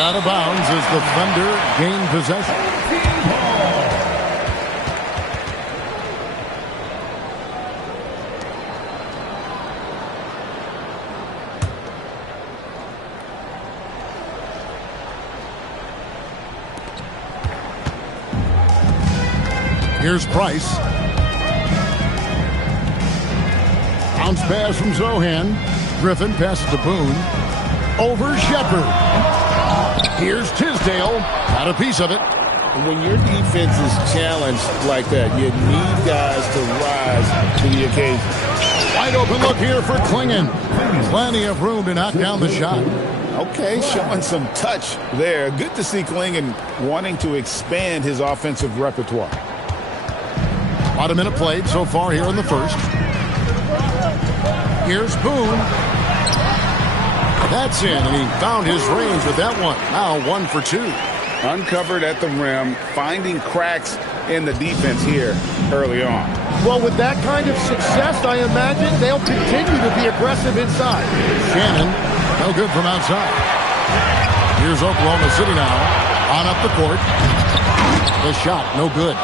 out of bounds as the Thunder gain possession. Here's Price. Bounce pass from Zohan. Griffin passes to Boone. Over Shepherd. Here's Tisdale. Got a piece of it. When your defense is challenged like that, you need guys to rise to the occasion. Wide open look here for Klingon. Plenty of room to knock down the shot. Okay, showing some touch there. Good to see Klingon wanting to expand his offensive repertoire. About a minute played so far here in the first. Here's Boone. That's in, and he found his range with that one. Now 1 for 2. Uncovered at the rim, finding cracks in the defense here early on. Well, with that kind of success, I imagine they'll continue to be aggressive inside. Shannon, no good from outside. Here's Oklahoma City now. On up the court. The shot, no good.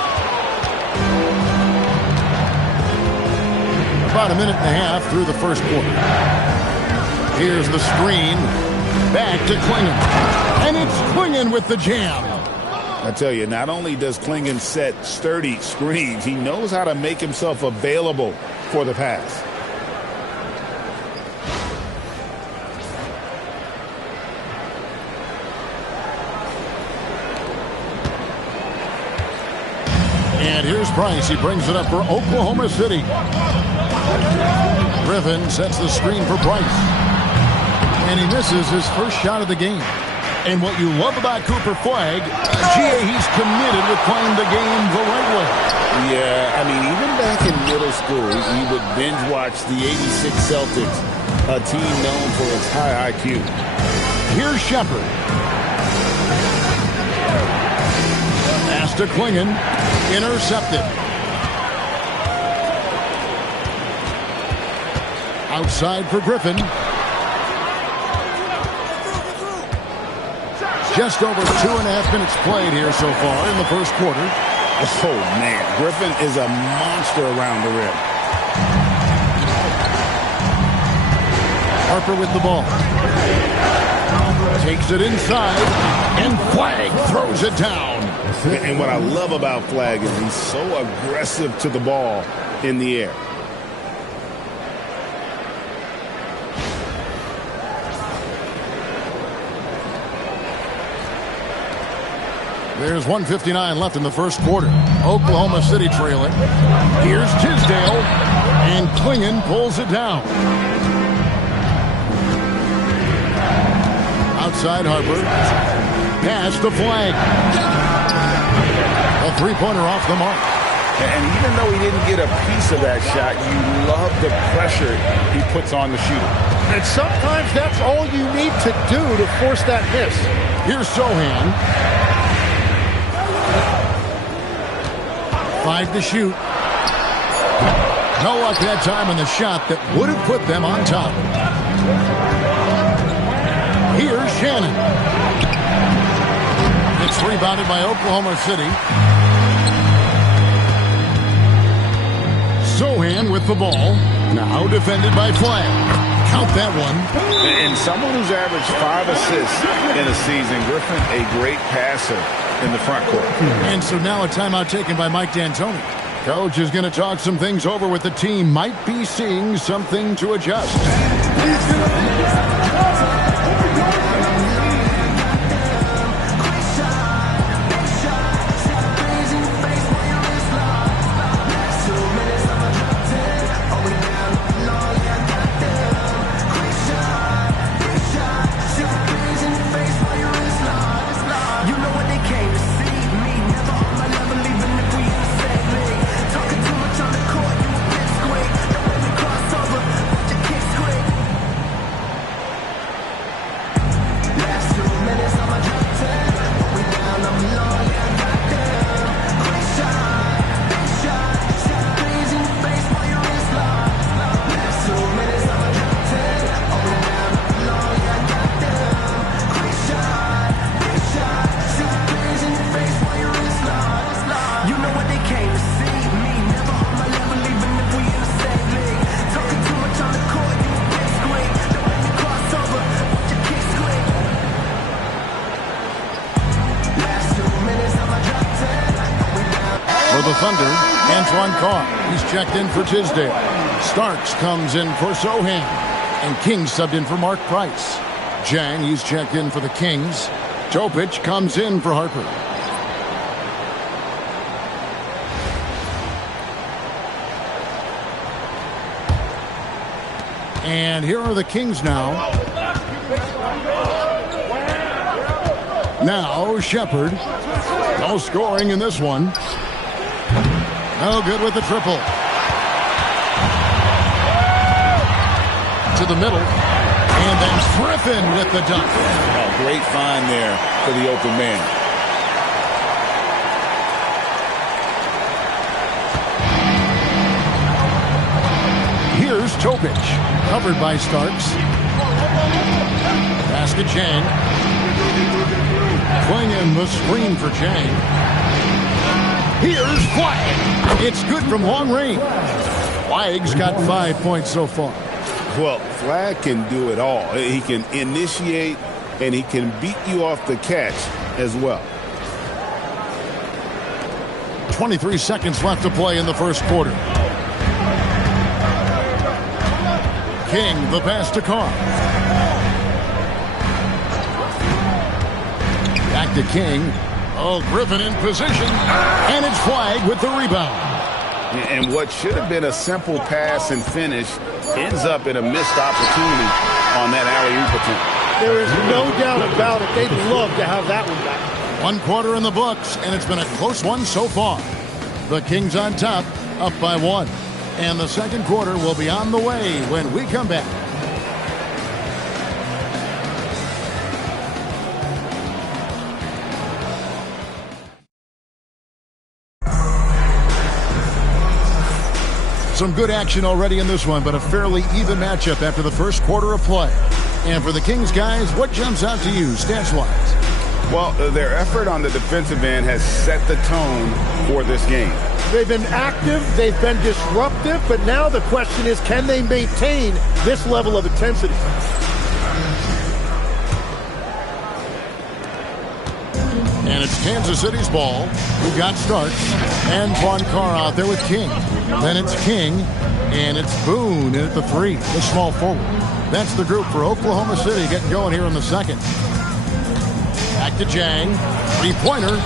About a minute and a half through the first quarter. Here's the screen. Back to Klingon. And it's Klingon with the jam. I tell you, not only does Klingon set sturdy screens, he knows how to make himself available for the pass. And here's Price. He brings it up for Oklahoma City. Griffin sets the screen for Price. And he misses his first shot of the game. And what you love about Cooper Flagg, he's committed with playing the game the right way. Yeah, I mean, even back in middle school, he would binge watch the '86 Celtics, a team known for its high IQ. Here's Shepherd. Pass to Klingon. Intercepted. Outside for Griffin. Just over 2.5 minutes played here so far in the first quarter. Oh, man. Griffin is a monster around the rim. Harper with the ball. Takes it inside, and Flagg throws it down. And what I love about Flagg is he's so aggressive to the ball in the air. There's 1:59 left in the first quarter. Oklahoma City trailing. Here's Tisdale, and Klingon pulls it down. Outside Harper. Pass to Flagg. A three-pointer off the mark. And even though he didn't get a piece of that shot, you love the pressure he puts on the shooter. And sometimes that's all you need to do to force that miss. Here's Zohan. 5 to shoot. No luck that time on the shot that would have put them on top. Here's Shannon. It's rebounded by Oklahoma City. Zohan with the ball. Now defended by Flagg. Count that one. And someone who's averaged 5 assists in a season, Griffin, a great passer in the front court. And so now a timeout taken by Mike D'Antoni. Coach is going to talk some things over with the team. Might be seeing something to adjust. Thunder, Antoine Carr. He's checked in for Tisdale. Starks comes in for Sohan. And King subbed in for Mark Price. Jang, he's checked in for the Kings. Topic comes in for Harper. And here are the Kings now. Now Shepard. No scoring in this one. No good with the triple. To the middle. And then Griffin with the dunk. Oh, great find there for the open man. Here's Topic. Covered by Starks. Basket Chang. Playing in the screen for Chang. Here's Flagg. It's good from long range. Flagg's got 5 points so far. Well, Flagg can do it all. He can initiate, and he can beat you off the catch as well. 23 seconds left to play in the first quarter. King, the pass to Carr. Back to King. Oh, Griffin in position. And it's Flagg with the rebound. And what should have been a simple pass and finish ends up in a missed opportunity on that alley-oop attempt. There is no doubt about it. They'd love to have that one back. 1 quarter in the books, and it's been a close one so far. The Kings on top, up by 1. And the second quarter will be on the way when we come back. Some good action already in this one, but a fairly even matchup after the first quarter of play. And for the Kings guys, what jumps out to you stats-wise? Well, their effort on the defensive end has set the tone for this game. They've been active, they've been disruptive, but now the question is, can they maintain this level of intensity? And it's Kansas City's ball, who got Starks. Antoine Carr out there with King. Then it's King, and it's Boone in at the 3, the small forward. That's the group for Oklahoma City getting going here in the second. Back to Jang. Three-pointer.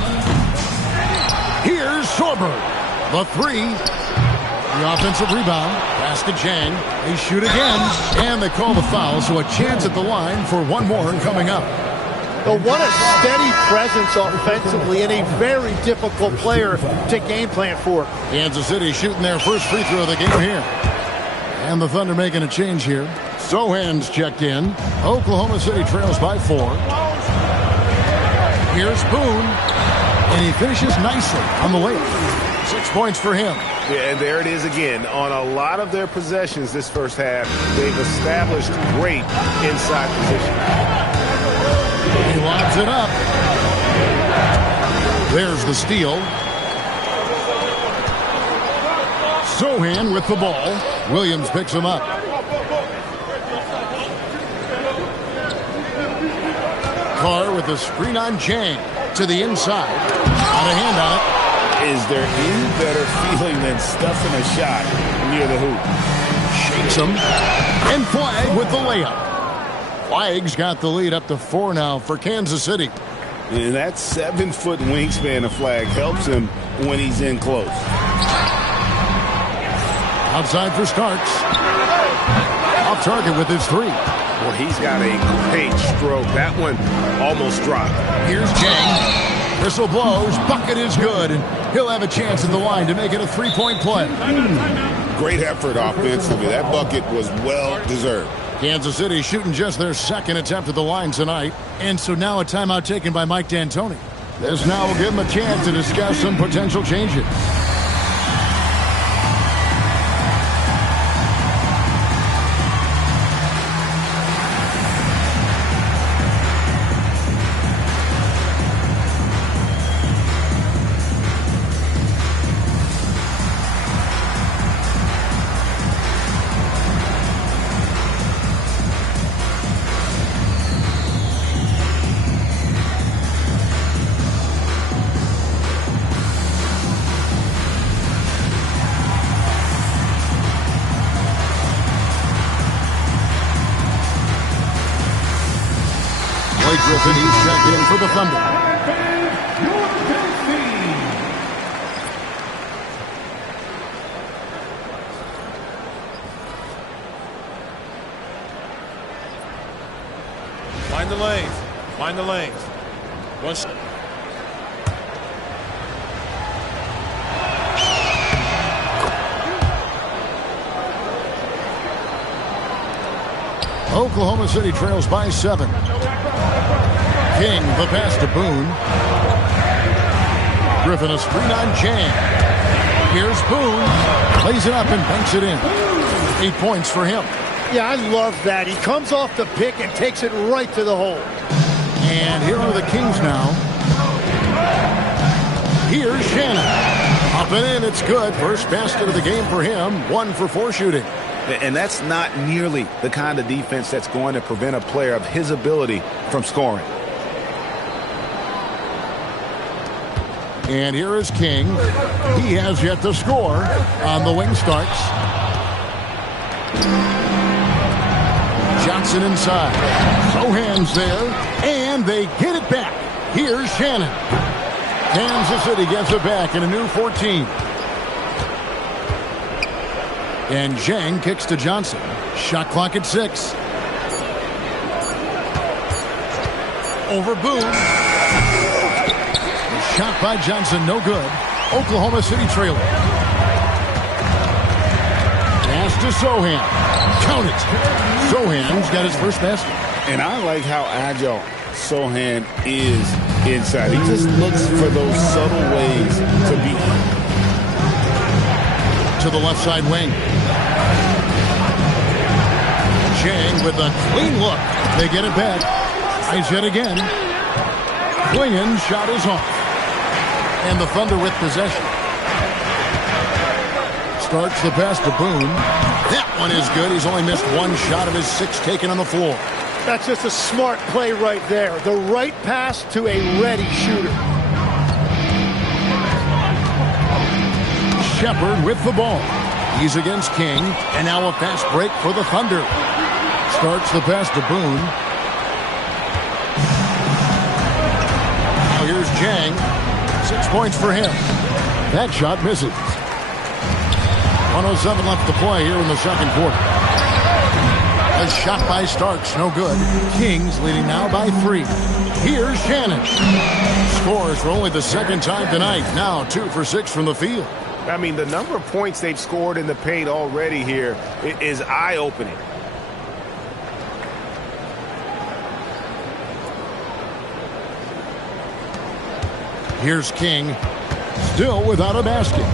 Here's Sorber. The 3. The offensive rebound. Pass to Jang. They shoot again. And they call the foul, so a chance at the line for one more coming up. But what a steady presence offensively and a very difficult player to game plan for. Kansas City shooting their first free throw of the game here. And the Thunder making a change here. Sohan's checked in. Oklahoma City trails by 4. Here's Boone. And he finishes nicely on the layup. 6 points for him. Yeah, and there it is again. On a lot of their possessions this first half, they've established great inside position. He lobs it up. There's the steal. Sohan with the ball. Williams picks him up. Carr with the screen on Jang to the inside. Got a hand on it. Is there any better feeling than stuffing a shot near the hoop? Shakes him. And Flagg with the layup. Flagg's got the lead up to 4 now for Kansas City. And that 7-foot wingspan of Flagg helps him when he's in close. Outside for Starks. Off target with his 3. Well, he's got a great stroke. That one almost dropped. Here's Jang. Whistle blows. Bucket is good. And he'll have a chance at the line to make it a 3-point play. Great effort offensively. That bucket was well deserved. Kansas City shooting just their second attempt at the line tonight. And so now a timeout taken by Mike D'Antoni. This now will give him a chance to discuss some potential changes. Blake Griffin, he's checked in for the Thunder. Find the lanes. Find the lanes. One shot. Oklahoma City trails by 7. King, the pass to Boone. Griffin, a screen on Jang. Here's Boone. Lays it up and banks it in. 8 points for him. Yeah, I love that. He comes off the pick and takes it right to the hole. And here are the Kings now. Here's Shannon. Up and in, it's good. First basket of the game for him. 1 for 4 shooting. And that's not nearly the kind of defense that's going to prevent a player of his ability from scoring. And here is King. He has yet to score on the wing starts. Johnson inside. Sohan's there. And they get it back. Here's Shannon. Kansas City gets it back in a new 14. And Zhang kicks to Johnson. Shot clock at 6. Over Boone. Shot by Johnson, no good. Oklahoma City trailing. Pass to Sohan. Count it. Sohan's got his first basket. And I like how agile Sohan is inside. He just looks for those subtle ways to beat. To the left side wing. Zhang with a clean look. They get it back. Tries yet again. Swinging, shot is off. And the Thunder with possession. Starts the pass to Boone. That one is good. He's only missed 1 shot of his 6 taken on the floor. That's just a smart play right there. The right pass to a ready shooter. Shepard with the ball. He's against King. And now a fast break for the Thunder. Starts the pass to Boone. Now here's Zhang. 6 points for him. That shot misses. 107 left to play here in the second quarter. A shot by Starks, no good. Kings leading now by 3. Here's Shannon. Scores for only the second time tonight. Now 2 for 6 from the field. I mean, the number of points they've scored in the paint already here is eye-opening. Here's King, still without a basket.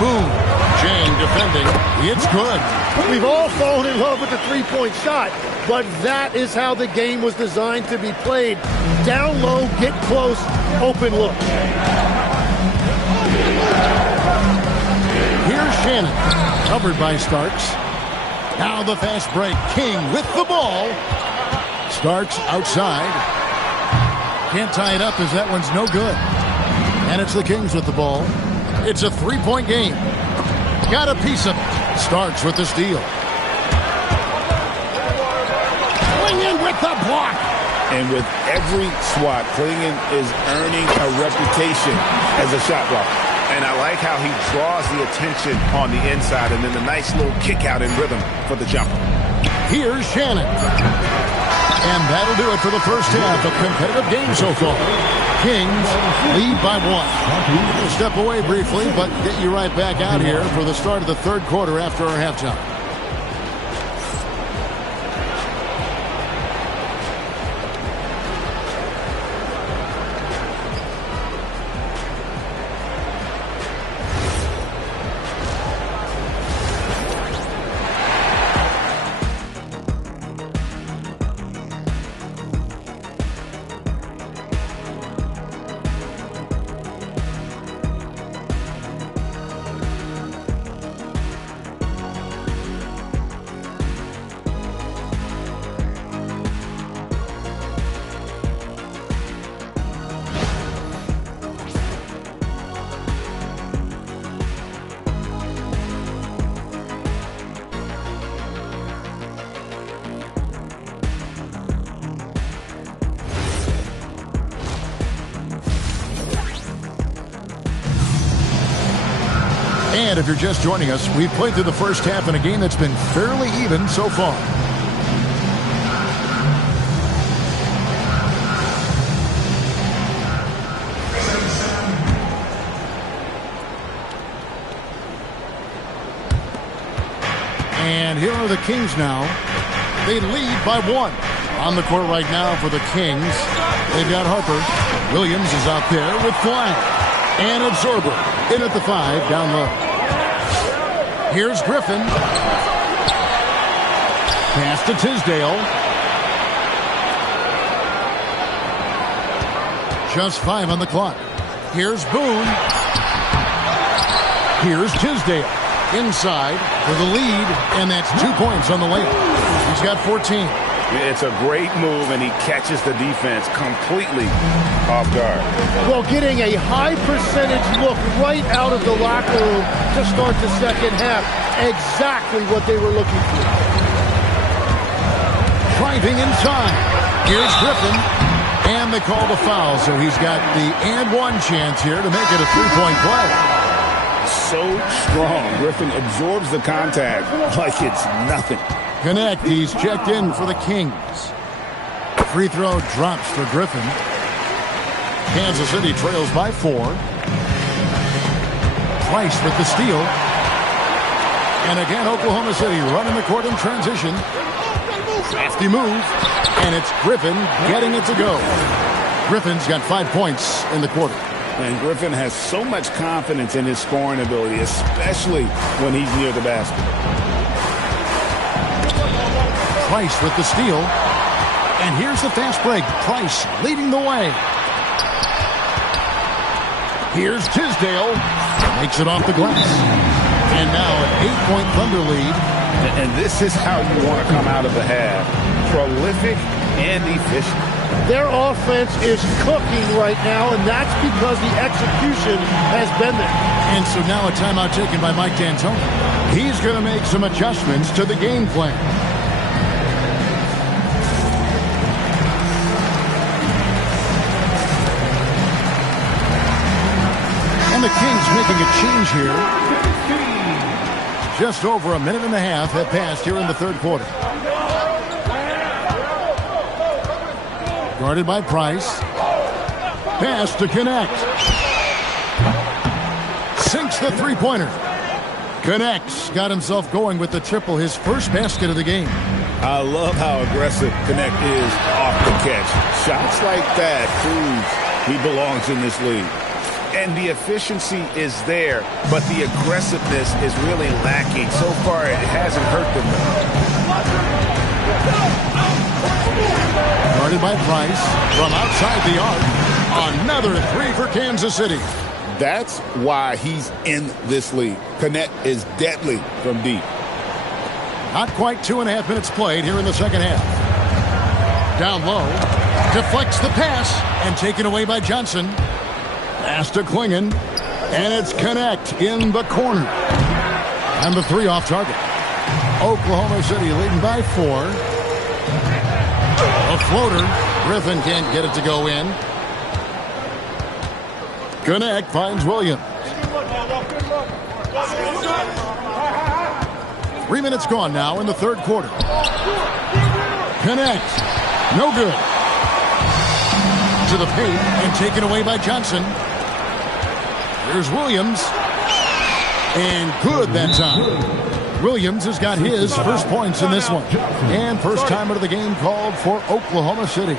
Boom. Jang defending. It's good. We've all fallen in love with the three-point shot, but that is how the game was designed to be played. Down low, get close, open look. Here's Shannon, covered by Starks. Now the fast break. King with the ball. Starks outside. Can't tie it up as that one's no good. And it's the Kings with the ball. It's a 3-point game. Got a piece of it. Starks with the steal. Clingan with the block. And with every swat, Clingan is earning a reputation as a shot blocker. And I like how he draws the attention on the inside and then the nice little kick out in rhythm for the jumper. Here's Shannon. And that'll do it for the first half. A competitive game so far. Kings lead by 1. We'll step away briefly, but get you right back out here for the start of the third quarter after our halftime. And if you're just joining us, we've played through the first half in a game that's been fairly even so far. And here are the Kings now. They lead by 1. On the court right now for the Kings. They've got Harper. Williams is out there with Flag. And Absorber in at the 5, down low. Here's Griffin. Pass to Tisdale. Just 5 on the clock. Here's Boone. Here's Tisdale. Inside for the lead, and that's 2 points on the layup. He's got 14. It's a great move, and he catches the defense completely off guard. Well, getting a high percentage look right out of the locker room to start the second half. Exactly what they were looking for. Driving inside. Here's Griffin. And they call the foul, so he's got the and one chance here to make it a three-point play. So strong. Griffin absorbs the contact like it's nothing. Connect. He's checked in for the Kings. Free throw drops for Griffin. Kansas City trails by 4. Price with the steal. And again, Oklahoma City running the court in transition. Crafty move. And it's Griffin getting it to go. Griffin's got 5 points in the quarter. And Griffin has so much confidence in his scoring ability, especially when he's near the basket. Price with the steal. And here's the fast break. Price leading the way. Here's Tisdale. Makes it off the glass. And now an 8-point Thunder lead. And this is how you want to come out of the half. Prolific and efficient. Their offense is cooking right now, and that's because the execution has been there. And so now a timeout taken by Mike D'Antoni. He's going to make some adjustments to the game plan. And the Kings making a change here. Just over a minute and a half have passed here in the third quarter. Guarded by Price. Pass to Connect. Sinks the three-pointer. Connects. Got himself going with the triple, his first basket of the game. I love how aggressive Connect is off the catch. Shots like that prove he belongs in this league. And the efficiency is there, but the aggressiveness is really lacking. So far, it hasn't hurt them. Guarded by Price from outside the arc. Another three for Kansas City. That's why he's in this league. Connect is deadly from deep. Not quite 2.5 minutes played here in the second half. Down low. Deflects the pass and taken away by Johnson. Pass to Klingon. And it's Connect in the corner. And the three off target. Oklahoma City leading by 4. A floater. Griffin can't get it to go in. Connect finds Williams. 3 minutes gone now in the third quarter. Connect. No good. To the paint and taken away by Johnson. Here's Williams. And good that time. Williams has got his first points in this one. And first time out of the game called for Oklahoma City.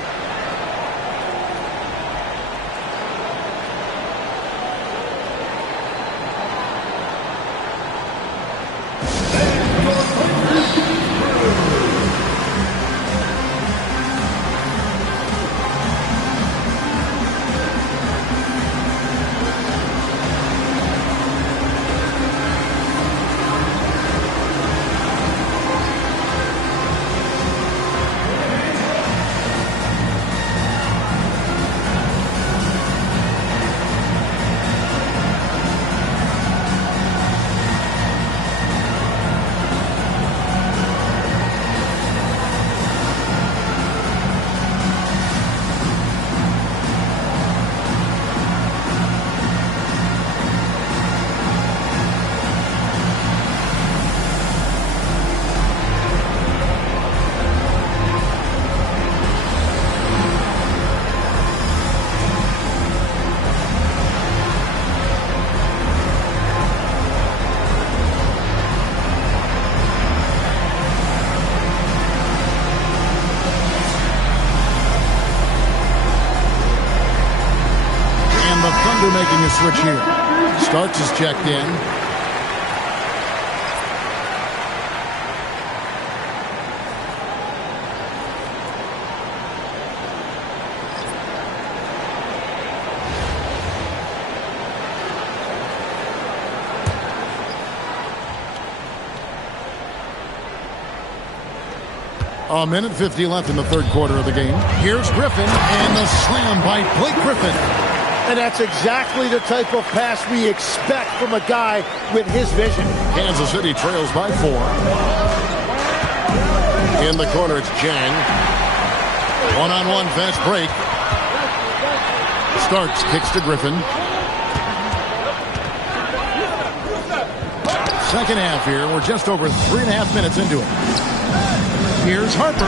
They're making a switch here. Starks is checked in. A minute 50 left in the third quarter of the game. Here's Griffin, and the slam by Blake Griffin. And that's exactly the type of pass we expect from a guy with his vision. Kansas City trails by 4. In the corner, it's Jang. One-on-one fast break. Starks kicks to Griffin. Second half here. We're just over 3.5 minutes into it. Here's Harper.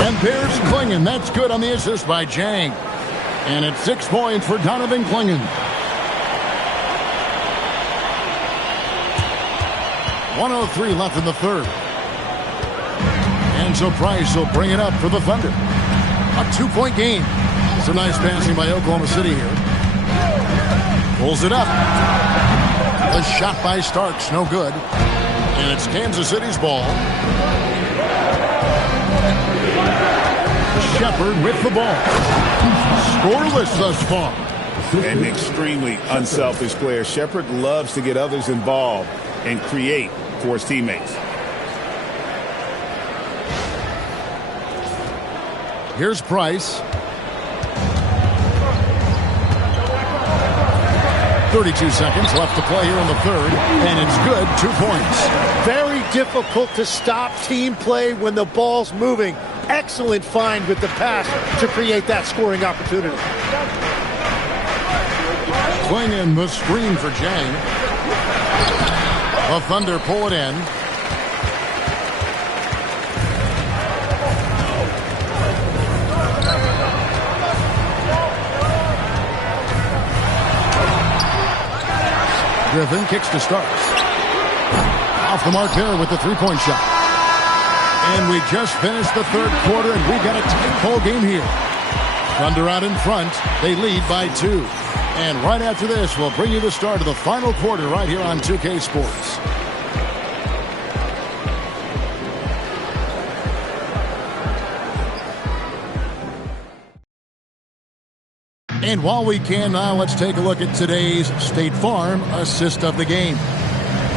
And there's Klingon. That's good on the assist by Jang. And it's 6 points for Donovan Klingon. 1:03 left in the third. And so Price will bring it up for the Thunder. A 2-point game. It's a nice passing by Oklahoma City here. Pulls it up. A shot by Starks. No good. And it's Kansas City's ball. Shepard with the ball. Scoreless thus far. An extremely unselfish player. Shepard loves to get others involved and create for his teammates. Here's Price. 32 seconds left to play here in the third, and it's good. 2 points. Very difficult to stop team play when the ball's moving. Excellent find with the pass to create that scoring opportunity. Klingon the screen for Jang. The Thunder pull it in. Griffin kicks to Starks. Off the mark there with the three-point shot. And we just finished the third quarter, and we got a tight ball game here. Thunder out in front. They lead by 2. And right after this, we'll bring you the start of the final quarter right here on 2K Sports. And while we can now, let's take a look at today's State Farm assist of the game.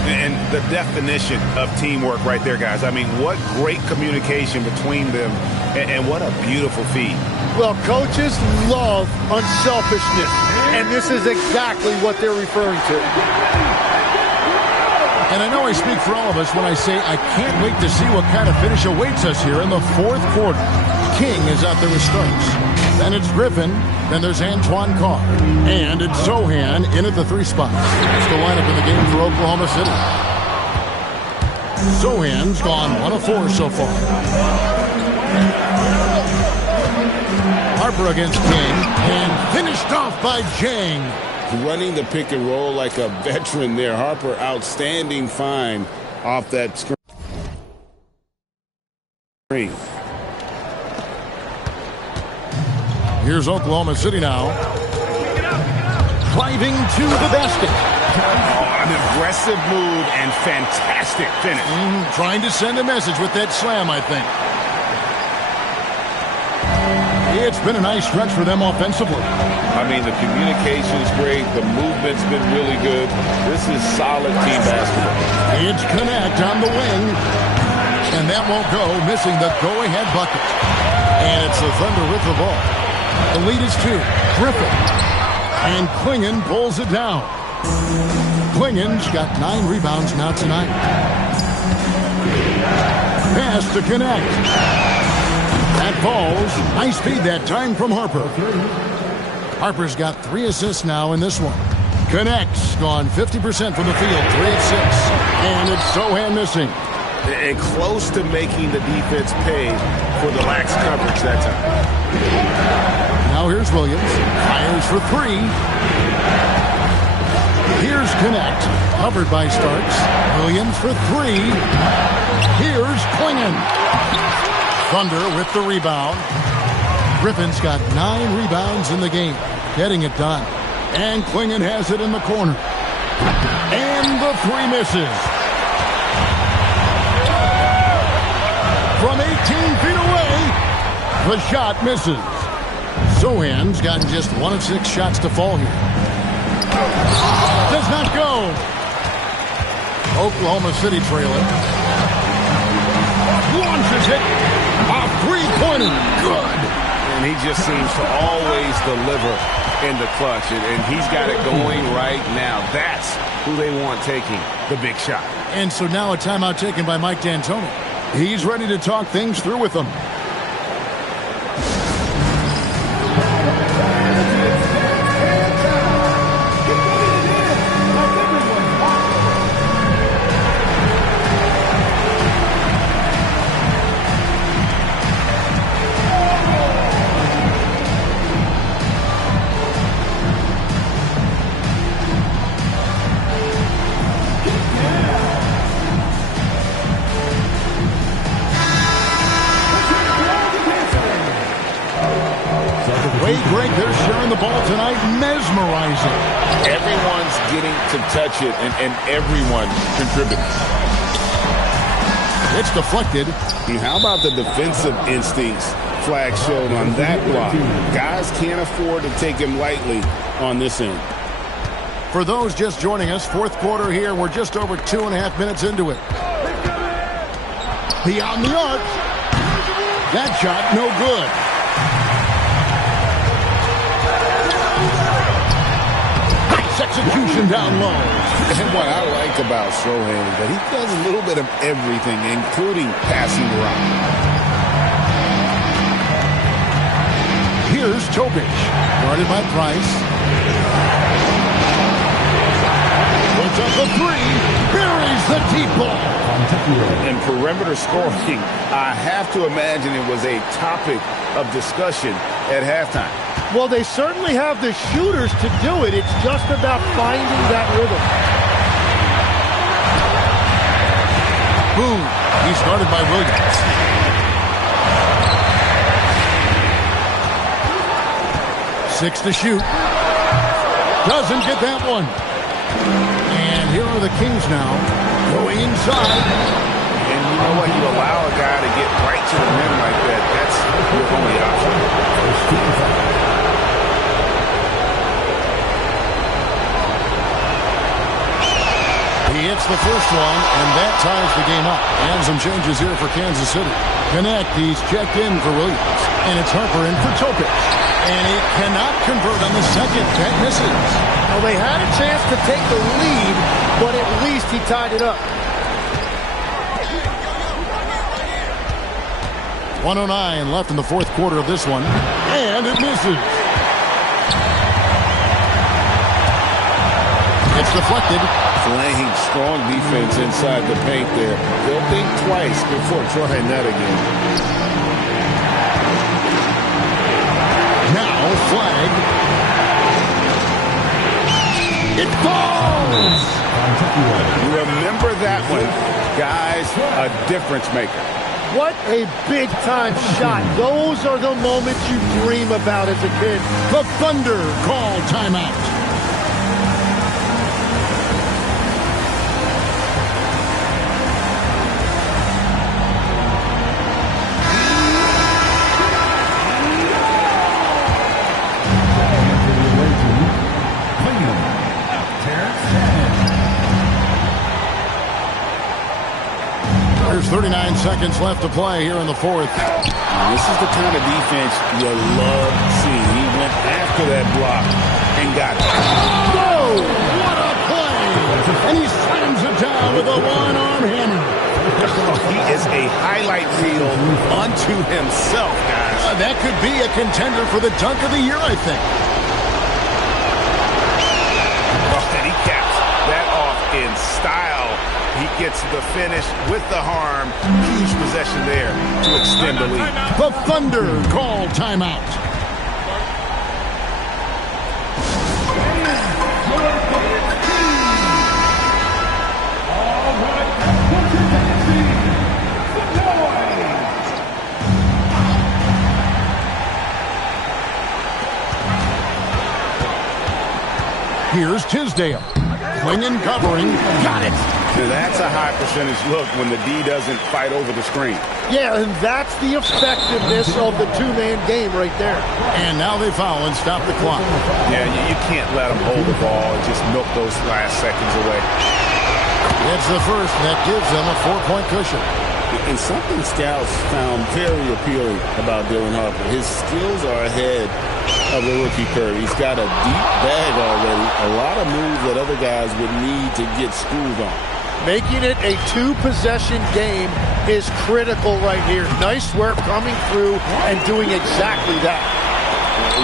And the definition of teamwork right there, guys. I mean, what great communication between them, and what a beautiful feed. Well, coaches love unselfishness, and this is exactly what they're referring to. And I know I speak for all of us when I say I can't wait to see what kind of finish awaits us here in the fourth quarter. King is out there with Starks. Then it's Griffin. Then there's Antoine Carr. And it's Sohan in at the 3 spot. It's the lineup in the game for Oklahoma City. Sohan's gone 1 of 4 so far. Harper against King. And finished off by Jang. Running the pick and roll like a veteran there. Harper, outstanding find off that screen. Here's Oklahoma City now. Driving to the basket. Oh, an aggressive move and fantastic finish. Trying to send a message with that slam, I think. It's been a nice stretch for them offensively. I mean, the communication's great. The movement's been really good. This is solid team basketball. It's Connect on the wing. And that won't go, missing the go-ahead bucket. And it's the Thunder with the ball. The lead is 2. Griffin. And Klingon pulls it down. Klingon's got 9 rebounds now tonight. Pass to Connect. That falls. Nice feed that time from Harper. Harper's got 3 assists now in this one. Connect's gone 50% from the field. 3 of 6. And it's Sohan missing. And close to making the defense pay for the lax coverage that time. Now here's Williams. Fires for 3. Here's Connect. Covered by Starks. Williams for 3. Here's Klingon. Thunder with the rebound. Griffin's got 9 rebounds in the game, getting it done. And Klingon has it in the corner. And the 3 misses. From 18 feet away, the shot misses. Sohan's gotten just 1 of 6 shots to fall here. Does not go. Oklahoma City trailing. Launches it. A 3-pointer. Good. And he just seems to always deliver in the clutch. And he's got it going right now. That's who they want taking the big shot. And so now a timeout taken by Mike D'Antoni. He's ready to talk things through with them. Greg, they're sharing the ball tonight, mesmerizing. Everyone's getting to touch it, and everyone contributes. It's deflected. How about the defensive instincts flag showed on that block? Guys can't afford to take him lightly on this end. For those just joining us, 4th quarter here. We're just over 2.5 minutes into it. Beyond the arc. That shot, no good. Execution down low. And what I like about Sohan is that he does a little bit of everything, including passing around. Here's Topic, guarded by Price. Puts up a 3, buries the deep ball. In perimeter scoring, I have to imagine it was a topic of discussion at halftime. Well, they certainly have the shooters to do it. It's just about finding that rhythm. Boom. He's guarded by Williams. Six to shoot. Doesn't get that one. And here are the Kings now. Going inside. And you know what? You allow a guy to get right to the rim like that. That's your only option. He hits the first one, and that ties the game up. And some changes here for Kansas City. Connect, he's checked in for Williams. And it's Harper in for Topic. And he cannot convert on the second. That misses. Well, they had a chance to take the lead, but at least he tied it up. 1:09 left in the 4th quarter of this one. And it misses. It's deflected. Playing strong defense inside the paint there. They'll think twice before trying that again. Now flag. It falls! Remember that one. Guys, a difference maker. What a big-time shot. Those are the moments you dream about as a kid. The Thunder call timeout. There's 39 seconds left to play here in the 4th. This is the kind of defense you love seeing. He went after that block and got it. Whoa! What a play! And he slams it down with a one-arm hammer. He is a highlight reel unto himself, guys. That could be a contender for the dunk of the year, I think. And he caps that off in style. He gets the finish with the harm. Huge possession there to extend the lead. The Thunder call timeout. Here's Tisdale. Klingon covering. Got it. Now that's a high percentage look when the D doesn't fight over the screen. Yeah, and that's the effectiveness of the two-man game right there. And now they foul and stop the clock. Yeah, you can't let them hold the ball and just milk those last seconds away. It's the first, and that gives them a 4-point cushion. And something scouts found very appealing about Dylan Harper. His skills are ahead of the rookie curve. He's got a deep bag already. A lot of moves that other guys would need to get schooled on. Making it a two-possession game is critical right here. Nice work coming through and doing exactly that.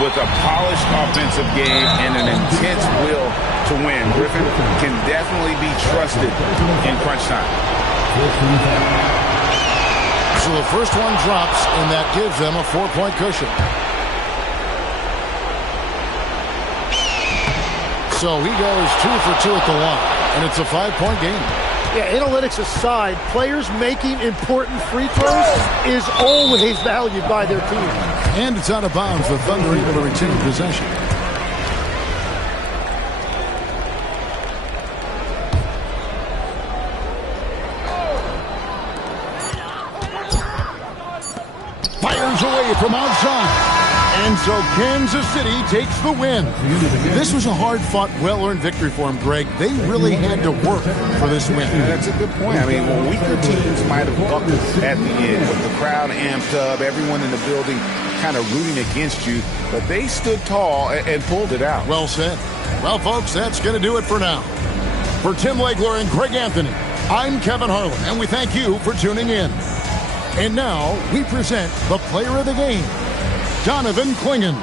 With a polished offensive game and an intense will to win, Griffin can definitely be trusted in crunch time. So the first one drops, and that gives them a 4-point cushion. So he goes 2 for 2 at the line, and it's a 5-point game. Yeah, analytics aside, players making important free throws is always valued by their team. And it's out of bounds. The Thunder able to retain possession. Fires away from outside. And so Kansas City takes the win. This was a hard-fought, well-earned victory for them, Greg. They really had to work for this win. That's a good point. I mean, well, weaker teams might have buckled at the end with the crowd amped up, everyone in the building kind of rooting against you, but they stood tall and pulled it out. Well said. Well, folks, that's going to do it for now. For Tim Legler and Greg Anthony, I'm Kevin Harlan, and we thank you for tuning in. And now we present the player of the game, Donovan Klingon.